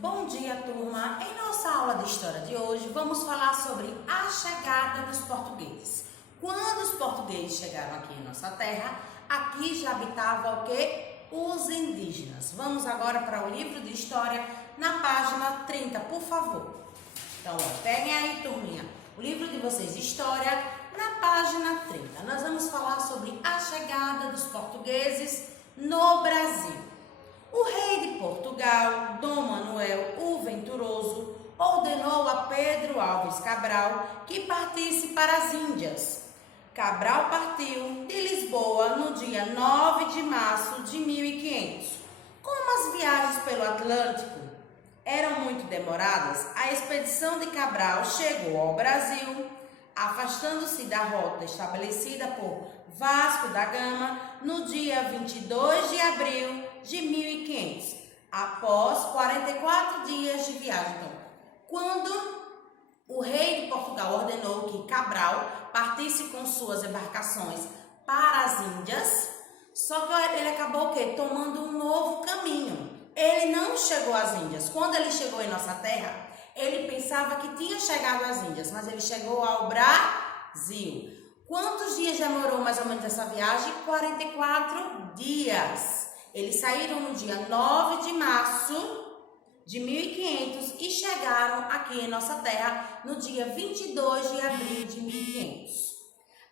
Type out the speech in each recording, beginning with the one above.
Bom dia, turma! Em nossa aula de história de hoje, vamos falar sobre a chegada dos portugueses. Quando os portugueses chegaram aqui em nossa terra, aqui já habitava o quê? Os indígenas. Vamos agora para o livro de história, na página 30, por favor. Então, peguem aí, turminha, o livro de vocês de história, na página 30. Nós vamos falar sobre a chegada dos portugueses no Brasil. O rei de Portugal, Dom Manuel o Venturoso, ordenou a Pedro Álvares Cabral que partisse para as Índias. Cabral partiu de Lisboa no dia 9 de março de 1500. Como as viagens pelo Atlântico eram muito demoradas, a expedição de Cabral chegou ao Brasil, afastando-se da rota estabelecida por Vasco da Gama no dia 22 de abril de 1500, após 44 dias de viagem. Então, quando o rei de Portugal ordenou que Cabral partisse com suas embarcações para as Índias, só que ele acabou tomando um novo caminho. Ele não chegou às Índias. Quando ele chegou em nossa terra, ele pensava que tinha chegado às Índias, mas ele chegou ao Brasil. Quantos dias demorou mais ou menos essa viagem? 44 dias. Eles saíram no dia 9 de março de 1500 e chegaram aqui em nossa terra no dia 22 de abril de 1500.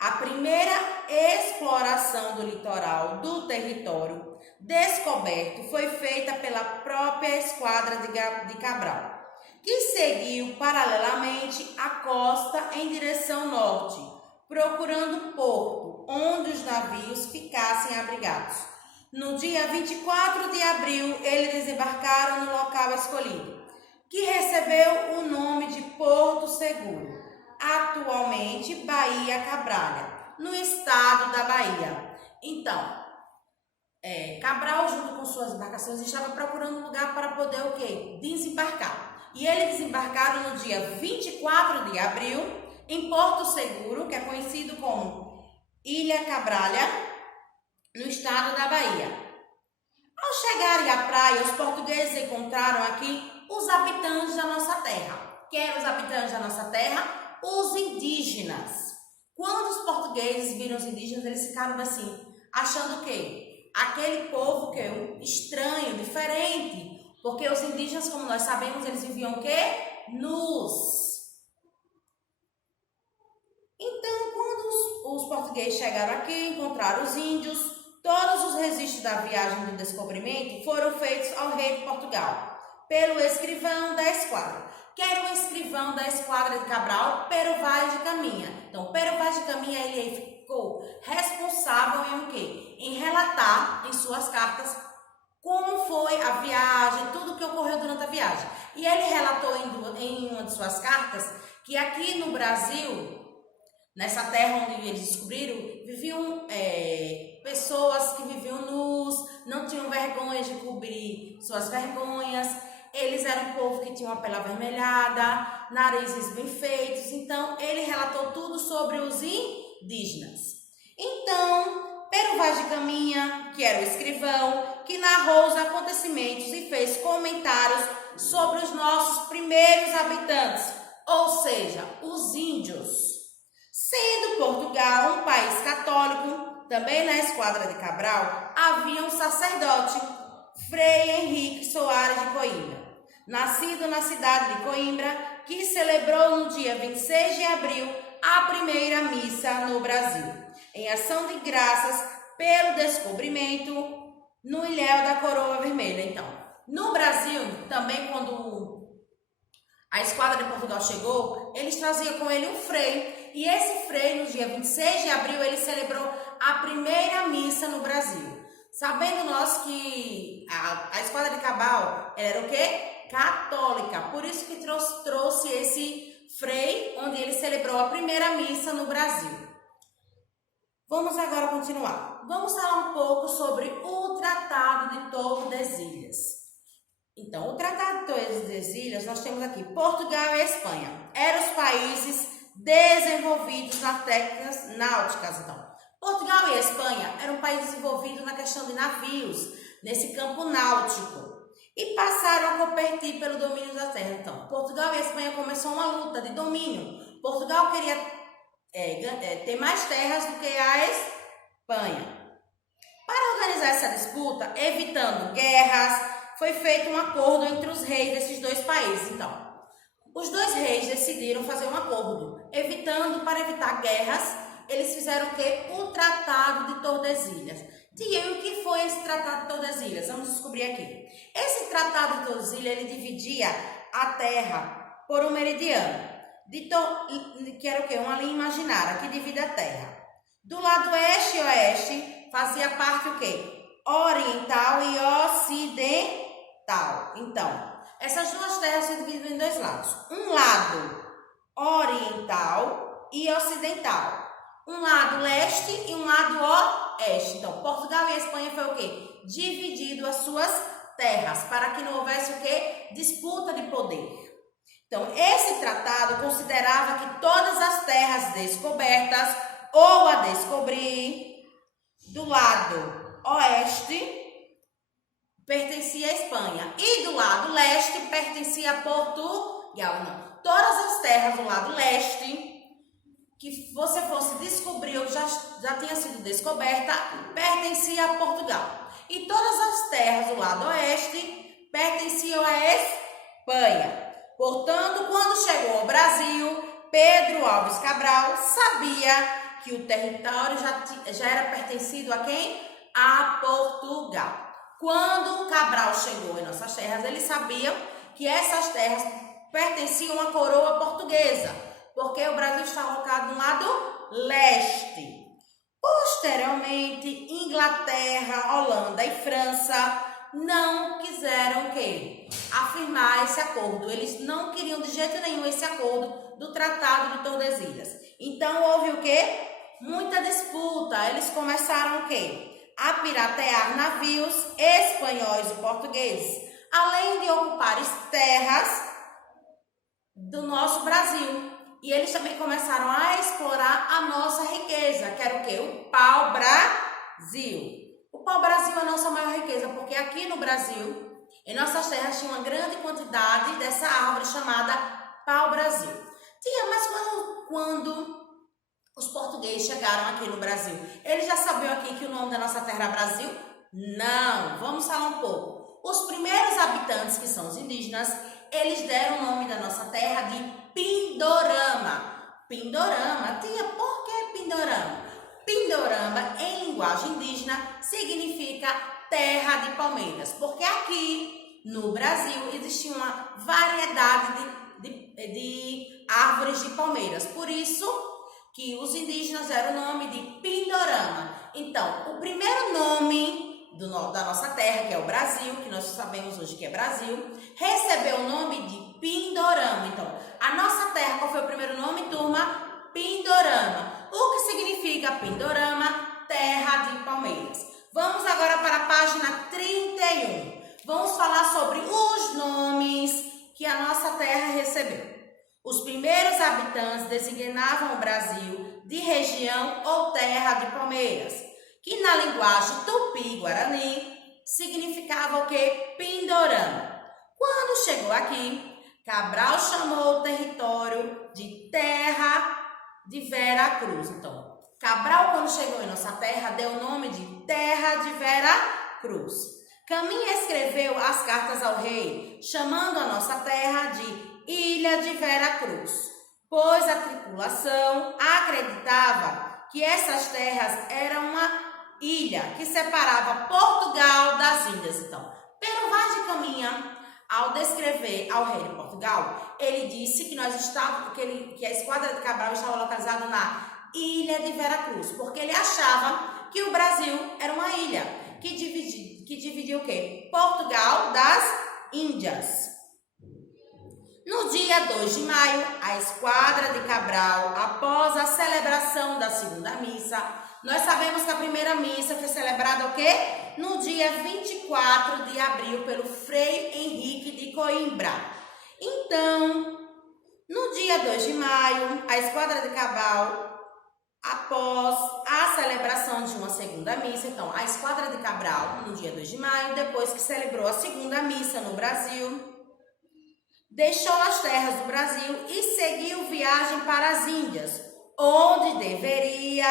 A primeira exploração do litoral do território descoberto foi feita pela própria esquadra de Cabral, que seguiu paralelamente a costa em direção norte, procurando um porto onde os navios ficassem abrigados. No dia 24 de abril, eles desembarcaram no local escolhido, que recebeu o nome de Porto Seguro, atualmente Baía Cabralha, no estado da Bahia. Então, Cabral, junto com suas embarcações, estava procurando um lugar para poder desembarcar. E eles desembarcaram no dia 24 de abril, em Porto Seguro, que é conhecido como Ilha Cabralha, no estado da Bahia. Ao chegarem à praia, os portugueses encontraram aqui os habitantes da nossa terra. Quem eram os habitantes da nossa terra? Os indígenas. Quando os portugueses viram os indígenas, eles ficaram assim, achando que aquele povo estranho, diferente, porque os indígenas, como nós sabemos, eles viviam nus. Então, quando os portugueses chegaram aqui, encontraram os índios, todos os registros da viagem do descobrimento foram feitos ao rei de Portugal, pelo escrivão da esquadra. Que era o escrivão da esquadra de Cabral? Pero Vaz de Caminha. Então, Pero Vaz de Caminha, ele ficou responsável em relatar em suas cartas como foi a viagem, tudo o que ocorreu durante a viagem. E ele relatou em uma de suas cartas que aqui no Brasil, nessa terra onde eles descobriram, viviam pessoas que viviam nus, não tinham vergonha de cobrir suas vergonhas. Eles eram um povo que tinha uma pele avermelhada, narizes bem feitos. Então, ele relatou tudo sobre os indígenas. Então, Pero Vaz de Caminha, que era o escrivão, que narrou os acontecimentos e fez comentários sobre os nossos primeiros habitantes, ou seja, os índios. Sendo Portugal um país católico, também na esquadra de Cabral havia um sacerdote, Frei Henrique Soares de Coimbra, nascido na cidade de Coimbra, que celebrou no dia 26 de abril a primeira missa no Brasil, em ação de graças pelo descobrimento no ilhéu da Coroa Vermelha. Então, no Brasil, também quando a esquadra de Portugal chegou, eles traziam com ele um frei. E esse frei, no dia 26 de abril, ele celebrou a primeira missa no Brasil. Sabendo nós que a esquadra de Cabral era católica. Por isso que trouxe esse frei, onde ele celebrou a primeira missa no Brasil. Vamos agora continuar. Vamos falar um pouco sobre o Tratado de Tordesilhas. Então, o Tratado de Tordesilhas, nós temos aqui Portugal e Espanha. Eram os países desenvolvidos nas técnicas náuticas. Então, Portugal e Espanha eram países desenvolvidos na questão de navios, nesse campo náutico. e passaram a competir pelo domínio da terra. Então, Portugal e Espanha começou uma luta de domínio. Portugal queria ter mais terras do que a Espanha. Para organizar essa disputa, evitando guerras, foi feito um acordo entre os reis desses dois países. Então, os dois reis decidiram fazer um acordo, para evitar guerras, eles fizeram o quê? O Tratado de Tordesilhas. E o que foi esse Tratado de Tordesilhas? Vamos descobrir aqui. Esse Tratado de Tordesilhas, ele dividia a terra por um meridiano, que era o quê? Uma linha imaginária que divide a terra. Do lado oeste e oeste, fazia parte o quê? Oriental e ocidental. Então, essas duas terras se dividem em dois lados. Um lado oriental e ocidental. Um lado leste e um lado oeste. Então, Portugal e Espanha foi o quê? Dividido as suas terras, para que não houvesse o quê? Disputa de poder. Então, esse tratado considerava que todas as terras descobertas ou a descobrir do lado oeste pertencia à Espanha e do lado leste pertencia a Portugal. Não. Todas as terras do lado leste que você fosse descobrir ou já tinha sido descoberta pertencia a Portugal. E todas as terras do lado oeste pertenciam à Espanha. Portanto, quando chegou ao Brasil, Pedro Álvares Cabral sabia que o território já era pertencido a quem? A Portugal. Quando Cabral chegou em nossas terras, ele sabia que essas terras pertenciam à coroa portuguesa, porque o Brasil está locado no lado leste. Posteriormente, Inglaterra, Holanda e França não quiseram o quê? Afirmar esse acordo. Eles não queriam de jeito nenhum esse acordo do Tratado de Tordesilhas. Então, houve o quê? Muita disputa. Eles começaram o quê? A piratear navios espanhóis e portugueses, além de ocupar terras do nosso Brasil. E eles também começaram a explorar a nossa riqueza, que era o quê? O pau-brasil. O pau-brasil é a nossa maior riqueza, porque aqui no Brasil, em nossas terras, tinha uma grande quantidade dessa árvore chamada pau-brasil. Mas quando os portugueses chegaram aqui no Brasil, eles já sabiam aqui que o nome da nossa terra é Brasil? Não, vamos falar um pouco. Os primeiros habitantes, que são os indígenas, eles deram o nome da nossa terra de Pindorama. Pindorama, por que Pindorama? Pindorama, em linguagem indígena, significa terra de palmeiras, porque aqui no Brasil existia uma variedade de árvores de palmeiras, por isso que os indígenas deram o nome de Pindorama. Então, o primeiro nome da nossa terra, que é o Brasil, que nós sabemos hoje que é Brasil, recebeu o nome de Pindorama. Então, a nossa terra, qual foi o primeiro nome, turma? Pindorama. O que significa Pindorama? Terra de palmeiras. Vamos agora para a página 31. Vamos falar sobre os nomes que a nossa terra recebeu. Os primeiros habitantes designavam o Brasil de região ou terra de palmeiras, que na linguagem tupi-guarani significava o quê? Pindorama. Quando chegou aqui, Cabral chamou o território de Terra de Vera Cruz. Então, Cabral, quando chegou em nossa terra, deu o nome de Terra de Vera Cruz. Caminha escreveu as cartas ao rei, chamando a nossa terra de Ilha de Vera Cruz, pois a tripulação acreditava que essas terras eram uma ilha que separava Portugal das Índias. Então, Pedro Vaz de Caminha, ao descrever ao rei de Portugal, ele disse que que a esquadra de Cabral estava localizada na Ilha de Vera Cruz, porque ele achava que o Brasil era uma ilha que dividia o quê? Portugal das Índias. No dia 2 de maio, a esquadra de Cabral, após a celebração da segunda missa, nós sabemos que a primeira missa foi celebrada o quê? No dia 24 de abril, pelo Frei Henrique de Coimbra. Então, no dia 2 de maio, a esquadra de Cabral, após a celebração de uma segunda missa. Então, a Esquadra de Cabral, no dia 2 de maio, depois que celebrou a segunda missa no Brasil, deixou as terras do Brasil e seguiu viagem para as Índias, onde deveria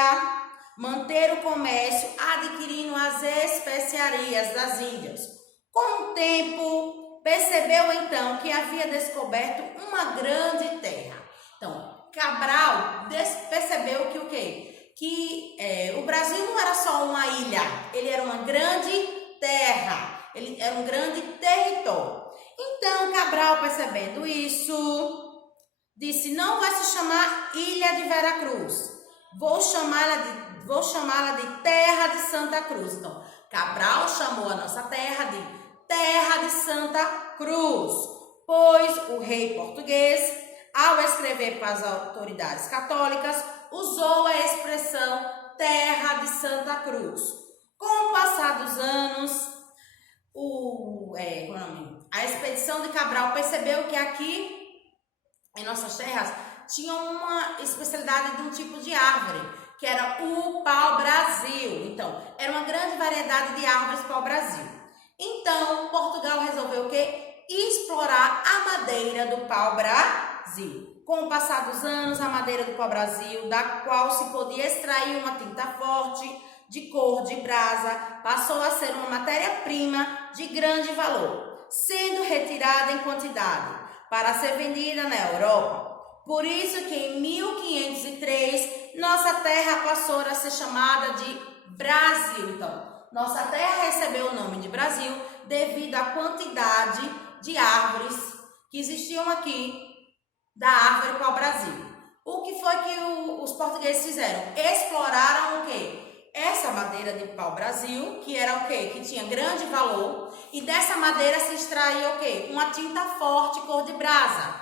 manter o comércio adquirindo as especiarias das Índias. Com o tempo, percebeu então que havia descoberto uma grande terra. Então, Cabral percebeu que o quê? Que o Brasil não era só uma ilha, ele era uma grande terra, ele era um grande território. Então, Cabral, percebendo isso, disse: não vai se chamar Ilha de Veracruz, vou chamá-la de Terra de Santa Cruz. Então, Cabral chamou a nossa terra de Terra de Santa Cruz, pois o rei português, ao escrever para as autoridades católicas, usou a expressão Terra de Santa Cruz. Com o passar dos anos, a expedição de Cabral percebeu que aqui, em nossas terras, tinha uma especialidade de um tipo de árvore, que era o pau-brasil. Então, era uma grande variedade de árvores pau-brasil. Então, Portugal resolveu o quê? Explorar a madeira do pau-brasil. Com o passar dos anos, a madeira do pau-brasil, da qual se podia extrair uma tinta forte, de cor de brasa, passou a ser uma matéria-prima de grande valor, sendo retirada em quantidade para ser vendida na Europa. Por isso que em 1503, nossa terra passou a ser chamada de Brasil. Então, nossa terra recebeu o nome de Brasil devido à quantidade de árvores que existiam aqui da árvore pau-brasil. O que foi que os portugueses fizeram? Exploraram o quê? Essa madeira de pau-brasil, que era o quê? Que tinha grande valor, e dessa madeira se extraía o quê? Uma tinta forte, cor de brasa.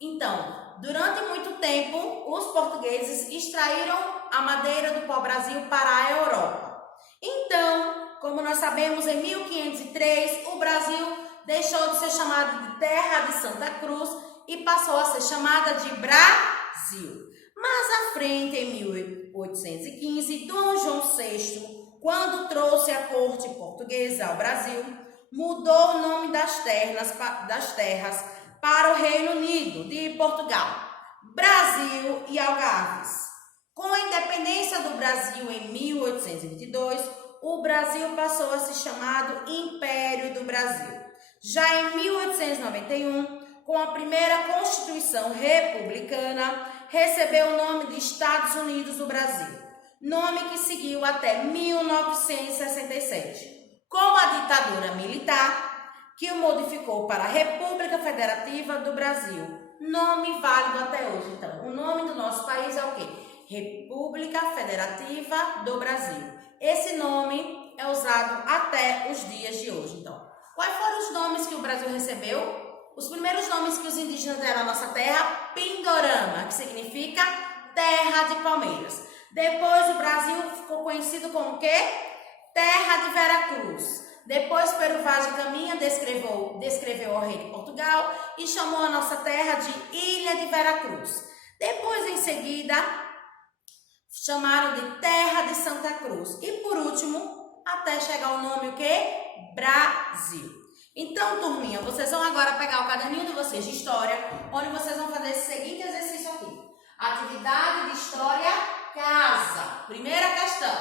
Então, durante muito tempo, os portugueses extraíram a madeira do pau-brasil para a Europa. Então, como nós sabemos, em 1503, o Brasil deixou de ser chamado de Terra de Santa Cruz e passou a ser chamada de Brasil. Mais à frente, em 1815, Dom João VI, quando trouxe a corte portuguesa ao Brasil, mudou o nome das terras para o Reino Unido de Portugal, Brasil e Algarves. Com a independência do Brasil em 1822, o Brasil passou a ser chamado Império do Brasil. Já em 1891, com a primeira Constituição Republicana, recebeu o nome de Estados Unidos do Brasil, nome que seguiu até 1967, com a ditadura militar, que o modificou para República Federativa do Brasil, nome válido até hoje. Então, o nome do nosso país é o quê? República Federativa do Brasil. Esse nome é usado até os dias de hoje. Então, quais foram os nomes que o Brasil recebeu? Os primeiros nomes que os indígenas deram à nossa terra: Pindorama, que significa terra de palmeiras. Depois o Brasil ficou conhecido como o quê? Terra de Veracruz. Depois Pero Vaz de Caminha descreveu ao rei de Portugal e chamou a nossa terra de Ilha de Veracruz. Depois, em seguida, chamaram de Terra de Santa Cruz. E por último, até chegar ao nome o quê? Brasil. Então, turminha, vocês vão agora pegar o caderninho de vocês de história, onde vocês vão fazer esse seguinte exercício aqui. Atividade de história casa. Primeira questão.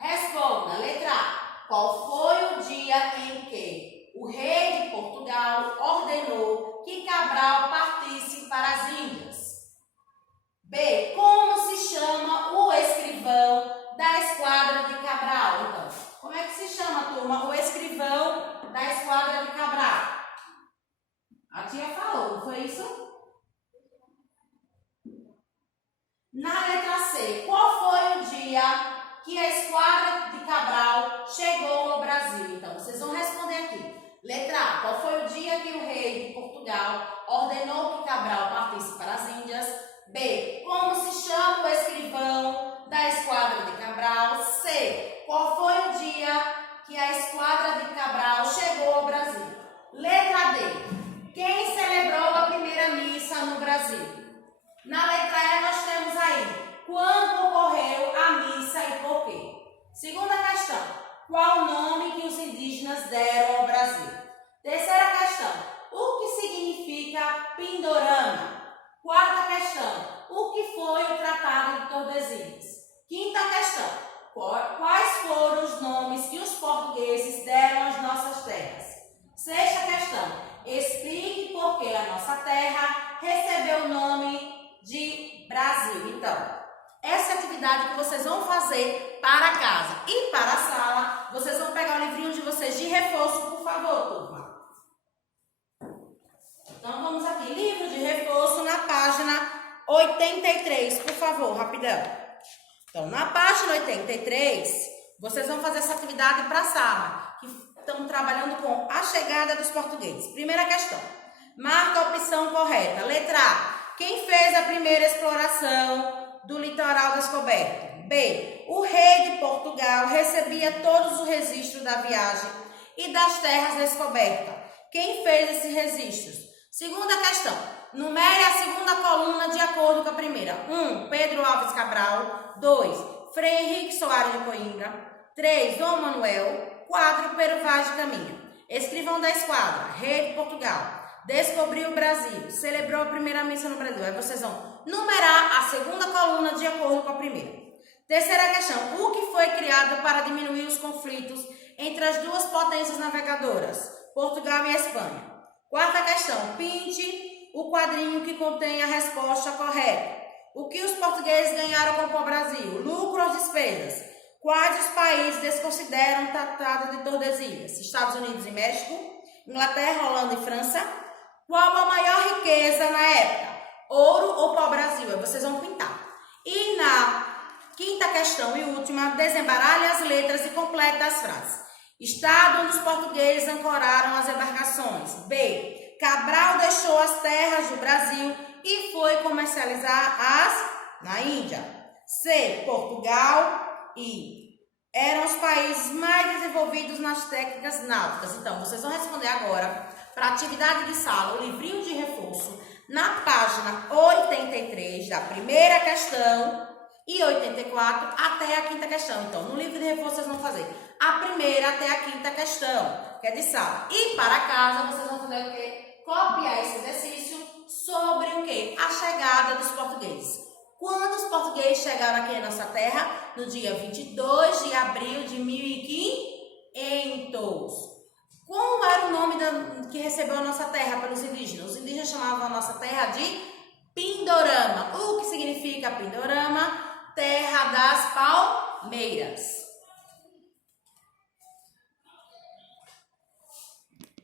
Responda, letra A. Qual foi o dia em que o rei de Portugal ordenou que Cabral partisse para as Índias? B. Como se chama o escrivão da esquadra de Cabral? Então, como é que se chama, turma, o escrivão da esquadra de Cabral? A tia falou, não foi isso? Na letra C, qual foi o dia que a esquadra de Cabral chegou ao Brasil? Então, vocês vão responder aqui. Letra A, qual foi o dia que o rei de Portugal ordenou que Cabral partisse para as Índias? B, como se chama o escrivão da esquadra de Cabral? C, qual foi o dia que a esquadra de Cabral chegou ao Brasil? Letra D, quem celebrou a primeira missa no Brasil? Na letra E nós temos aí, quando ocorreu e por quê? Segunda questão, qual o nome que os indígenas deram ao Brasil? Terceira questão, o que significa Pindorama? Quarta questão, o que foi o Tratado de Tordesilhas? Quinta questão, quais foram os nomes que os portugueses deram às nossas terras? Sexta questão, explique por que a nossa terra recebeu o nome de Brasil. Então, essa é a atividade que vocês vão fazer para casa. E para a sala, vocês vão pegar o livrinho de vocês de reforço, por favor, turma. Então, vamos aqui, livro de reforço na página 83, por favor, rapidão. Então, na página 83, vocês vão fazer essa atividade para a sala, que estão trabalhando com a chegada dos portugueses. Primeira questão, marca a opção correta. Letra A, quem fez a primeira exploração do litoral descoberto? B, o rei de Portugal recebia todos os registros da viagem e das terras descobertas. Quem fez esses registros? Segunda questão, numere a segunda coluna de acordo com a primeira. 1. Pedro Álvares Cabral. 2. Frei Henrique Soares de Coimbra. 3. Dom Manuel. 4. Pero Vaz de Caminha. Escrivão da esquadra, rei de Portugal, descobriu o Brasil, celebrou a primeira missa no Brasil. Aí vocês vão numerar a segunda coluna de acordo com a primeira. Terceira questão, o que foi criado para diminuir os conflitos entre as duas potências navegadoras, Portugal e Espanha? Quarta questão, pinte o quadrinho que contém a resposta correta. O que os portugueses ganharam com o pau-brasil? Lucro ou despesas? Quais os países desconsideram o Tratado de Tordesilhas? Estados Unidos e México, Inglaterra, Holanda e França. Qual a maior riqueza na época? Ouro ou pau-brasil? Aí vocês vão pintar. E na quinta questão e última, desembaralhe as letras e complete as frases. Estado onde os portugueses ancoraram as embarcações. B. Cabral deixou as terras do Brasil e foi comercializar na Índia. C. Portugal e eram os países mais desenvolvidos nas técnicas náuticas. Então, vocês vão responder agora para a atividade de sala, o livrinho de reforço, na página 83 da primeira questão e 84 até a quinta questão. Então, no livro de reforço, vocês vão fazer a primeira até a quinta questão, que é de sala. E para casa, vocês vão fazer o quê? Copiar esse exercício sobre o quê? A chegada dos portugueses. Quando os portugueses chegaram aqui em nossa terra? No dia 22 de abril de 1500. Qual era o nome que recebeu a nossa terra pelos indígenas? Os indígenas chamavam a nossa terra de Pindorama. O que significa Pindorama? Terra das palmeiras.